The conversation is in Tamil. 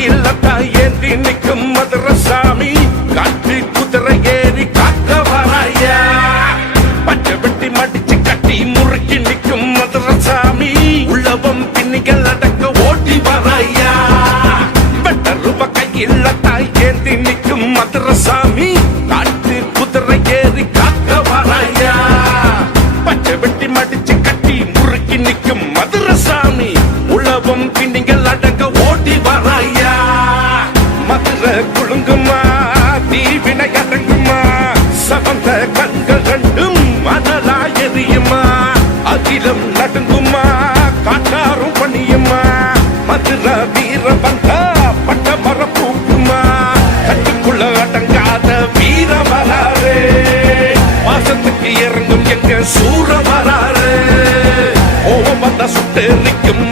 கையிலத்தா ஏந்தி நிற்கும் மதுரசாமி காட்டு குதிரை ஏறி காக்க வராயா பச்சை வெட்டி மடிச்சு கட்டி முறுக்கி நிற்கும் மதுரசாமி உள்ளவம் பின்னிகள் அடக்க ஓட்டி வராயா வெட்ட ரூப கையிலத்தா ஏந்தி நிற்கும் மதுரசாமி காட்டு குதிரை ஏறி காக்க வராயா பச்சை வெட்டி மடிச்சு கட்டி முறுக்கி நிற்கும் மதுரசாமி உள்ளவம் பின்னிகள் அடக்க ஓட்டி வராயா மதுரை குழுங்குமா தீவினை அடங்குமா சவந்த கண்கள் ரெண்டும் மணலா எரியுமா அகிலம் நடுங்குமா காட்டாரும் பணியுமா மதுரை வீர வந்தா பட்ட மரப்பூக்குமா கட்டுக்குள்ள அடங்காத வீர வராரு பாசத்துக்கு இறங்கும் எங்க சூர வராரு கோவம் வந்தா சுட்டு நிற்கும்